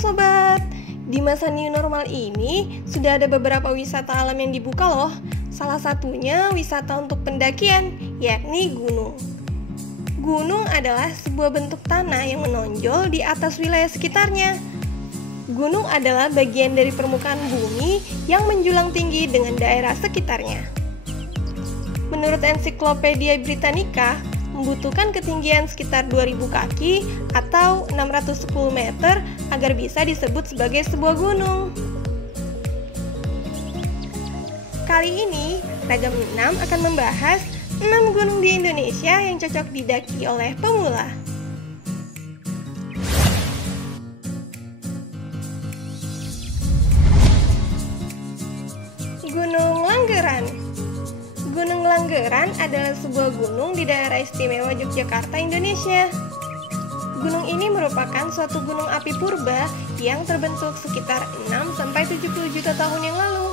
sobat, di masa new normal ini sudah ada beberapa wisata alam yang dibuka loh. Salah satunya wisata untuk pendakian, yakni gunung. Gunung adalah sebuah bentuk tanah yang menonjol di atas wilayah sekitarnya. Gunung adalah bagian dari permukaan bumi yang menjulang tinggi dengan daerah sekitarnya. Menurut Ensiklopedia Britannica, membutuhkan ketinggian sekitar 2000 kaki atau 610 meter agar bisa disebut sebagai sebuah gunung. Kali ini, Ragam 6 akan membahas 6 gunung di Indonesia yang cocok didaki oleh pemula. Gunung Langgeran. Gunung Langgeran adalah sebuah gunung di daerah istimewa Yogyakarta, Indonesia. Gunung ini merupakan suatu gunung api purba yang terbentuk sekitar 6-70 juta tahun yang lalu.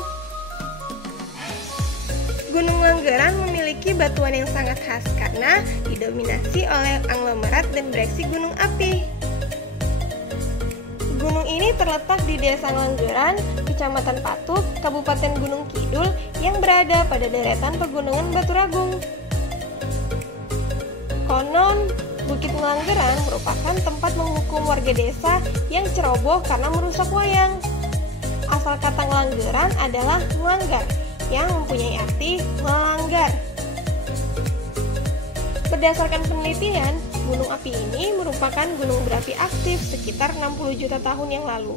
Gunung Langgeran memiliki batuan yang sangat khas karena didominasi oleh aglomerat dan bereaksi gunung api. Gunung ini terletak di Desa Langgeran, Kecamatan Patuk, Kabupaten Gunung Kidul yang berada pada deretan pegunungan Baturagung. Konon, Bukit Langgeran merupakan tempat menghukum warga desa yang ceroboh karena merusak wayang. Asal kata Langgeran adalah melanggar, yang mempunyai arti melanggar. Berdasarkan penelitian, gunung api ini merupakan gunung berapi aktif sekitar 60 juta tahun yang lalu.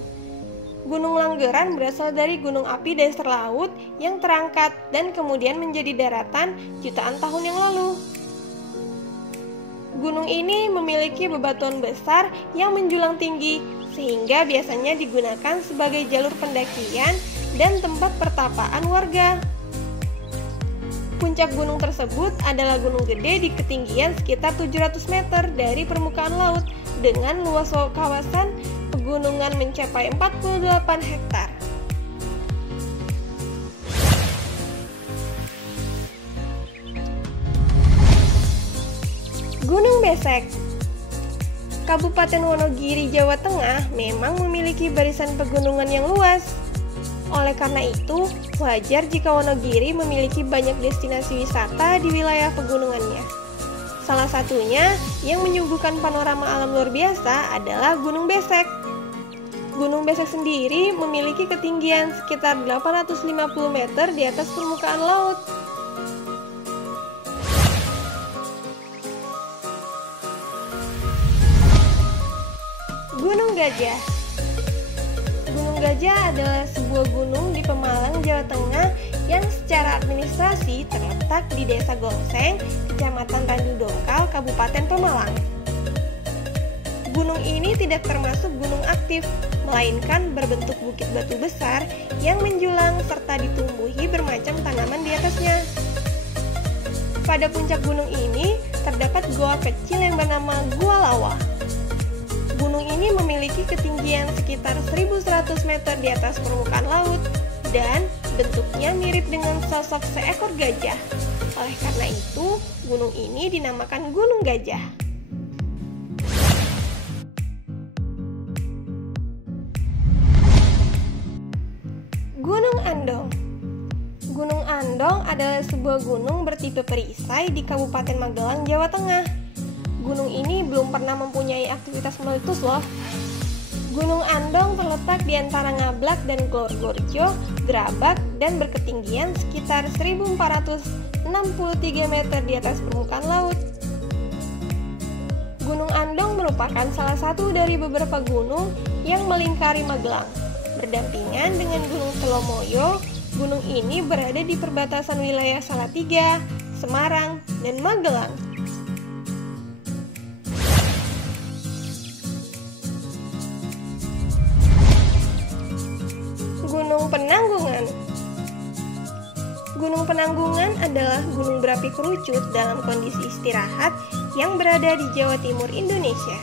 Gunung Langgeran berasal dari gunung api dasar laut yang terangkat dan kemudian menjadi daratan jutaan tahun yang lalu. Gunung ini memiliki bebatuan besar yang menjulang tinggi, sehingga biasanya digunakan sebagai jalur pendakian dan tempat pertapaan warga. Puncak gunung tersebut adalah Gunung Gede di ketinggian sekitar 700 meter dari permukaan laut dengan luas kawasan pegunungan mencapai 48 hektar. Gunung Besek. Kabupaten Wonogiri, Jawa Tengah memang memiliki barisan pegunungan yang luas. Oleh karena itu, wajar jika Wonogiri memiliki banyak destinasi wisata di wilayah pegunungannya. Salah satunya yang menyuguhkan panorama alam luar biasa adalah Gunung Besek. Gunung Besek sendiri memiliki ketinggian sekitar 850 meter di atas permukaan laut. Gunung Gajah. Gunung Gajah adalah sebuah gunung di Pemalang, Jawa Tengah yang secara administrasi terletak di Desa Gongseng, Kecamatan Randu Dongkal, Kabupaten Pemalang. Gunung ini tidak termasuk gunung aktif, melainkan berbentuk bukit batu besar yang menjulang serta ditumbuhi bermacam tanaman di atasnya. Pada puncak gunung ini terdapat gua kecil yang bernama Gua Lawa. Gunung ini memiliki ketinggian sekitar 1100 meter di atas permukaan laut dan bentuknya mirip dengan sosok seekor gajah. Oleh karena itu, gunung ini dinamakan Gunung Gajah. Gunung Andong. Gunung Andong adalah sebuah gunung bertipe perisai di Kabupaten Magelang, Jawa Tengah. Gunung ini belum pernah mempunyai aktivitas meletus loh. Gunung Andong terletak di antara Ngablak dan Glorgorjo, Gerabak, dan berketinggian sekitar 1463 meter di atas permukaan laut. Gunung Andong merupakan salah satu dari beberapa gunung yang melingkari Magelang. Berdampingan dengan Gunung Telomoyo, gunung ini berada di perbatasan wilayah Salatiga, Semarang, dan Magelang. Gunung Penanggungan. Gunung Penanggungan adalah gunung berapi kerucut dalam kondisi istirahat yang berada di Jawa Timur, Indonesia.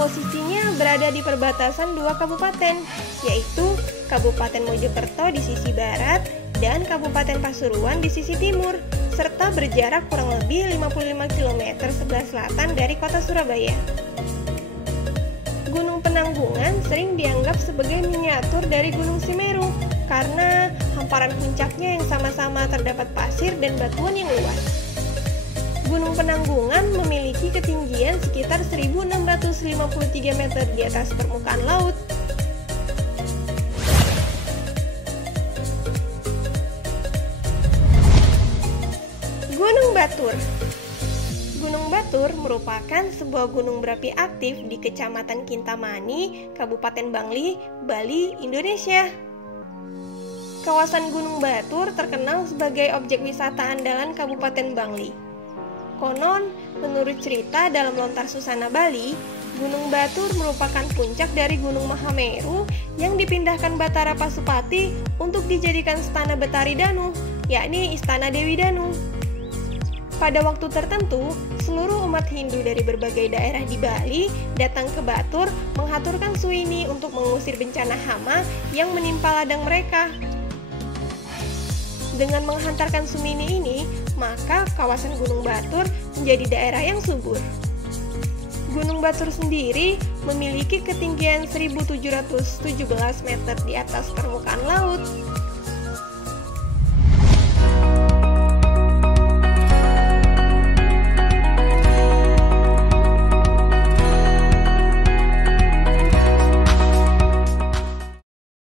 Posisinya berada di perbatasan dua kabupaten, yaitu Kabupaten Mojokerto di sisi barat dan Kabupaten Pasuruan di sisi timur, serta berjarak kurang lebih 55 km sebelah selatan dari kota Surabaya. Gunung Penanggungan sering dianggap sebagai miniatur dari Gunung Semeru karena hamparan puncaknya yang sama-sama terdapat pasir dan batuan yang luas. Gunung Penanggungan memiliki ketinggian sekitar 1.653 meter di atas permukaan laut. Gunung Batur. Gunung Batur merupakan sebuah gunung berapi aktif di Kecamatan Kintamani, Kabupaten Bangli, Bali, Indonesia. Kawasan Gunung Batur terkenal sebagai objek wisata andalan Kabupaten Bangli. Konon, menurut cerita dalam Lontar Susana Bali, Gunung Batur merupakan puncak dari Gunung Mahameru yang dipindahkan Batara Pasupati untuk dijadikan Istana Betari Danu, yakni Istana Dewi Danu. Pada waktu tertentu, seluruh umat Hindu dari berbagai daerah di Bali datang ke Batur menghaturkan suwini untuk mengusir bencana hama yang menimpa ladang mereka. Dengan menghantarkan suwini ini, maka kawasan Gunung Batur menjadi daerah yang subur. Gunung Batur sendiri memiliki ketinggian 1.717 meter di atas permukaan laut.